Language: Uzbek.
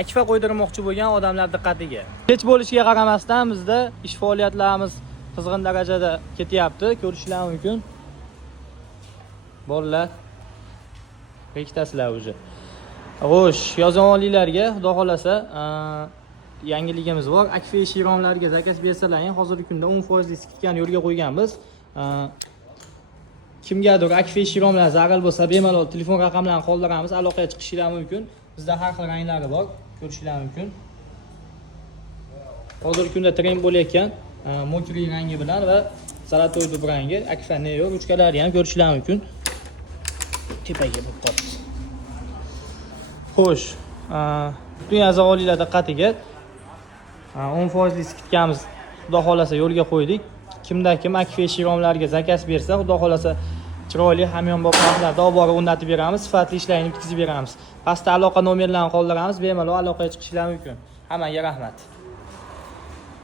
akfa qo'ydirmoqchi bo'lgan odamlar diqqatiga. Kech bo'lishiga qaramasdan bizda ish faoliyatlarimiz qizg'in darajada ketyapti. Ko'rishingiz mumkin. Bolalar bektasizlar уже. Xo'sh, yozuvchilarga xudo xolasa yangiligimiz bor. Akfa shiromlarga zakaz bersalaring, hozirgi kunda 10% skidkani yo'lga qo'yganmiz. Kimgadir akfa shiromlar zarur bo'lsa, bemalol telefon raqamlarini qoldiramiz, aloqaga chiqishingiz mumkin. Bizda har xil ranglari bor, ko'rishingiz mumkin. Hozirgi kunda trend bo'layotgan mokriy rangi bilan va zolotoy dub rangi, akfa neo ruchkalari ham ko'rishingiz mumkin. Tepaga bo'lib qoldi. Xo'sh, butun yazg'olilar diqqatiga 10% skidkamiz xudo xolasa yo'lga qo'ydik. Kimda kim akfa shiromlarga zakaz bersa, xudo xolasa chiroyli hamyonbop narxlarda olib borib o'rnatib beramiz, sifatli ishlarni bitkazib beramiz. Pastda aloqa nomerlarini qoldiramiz, bemalol aloqaga chiqishingiz mumkin. Hammaga rahmat.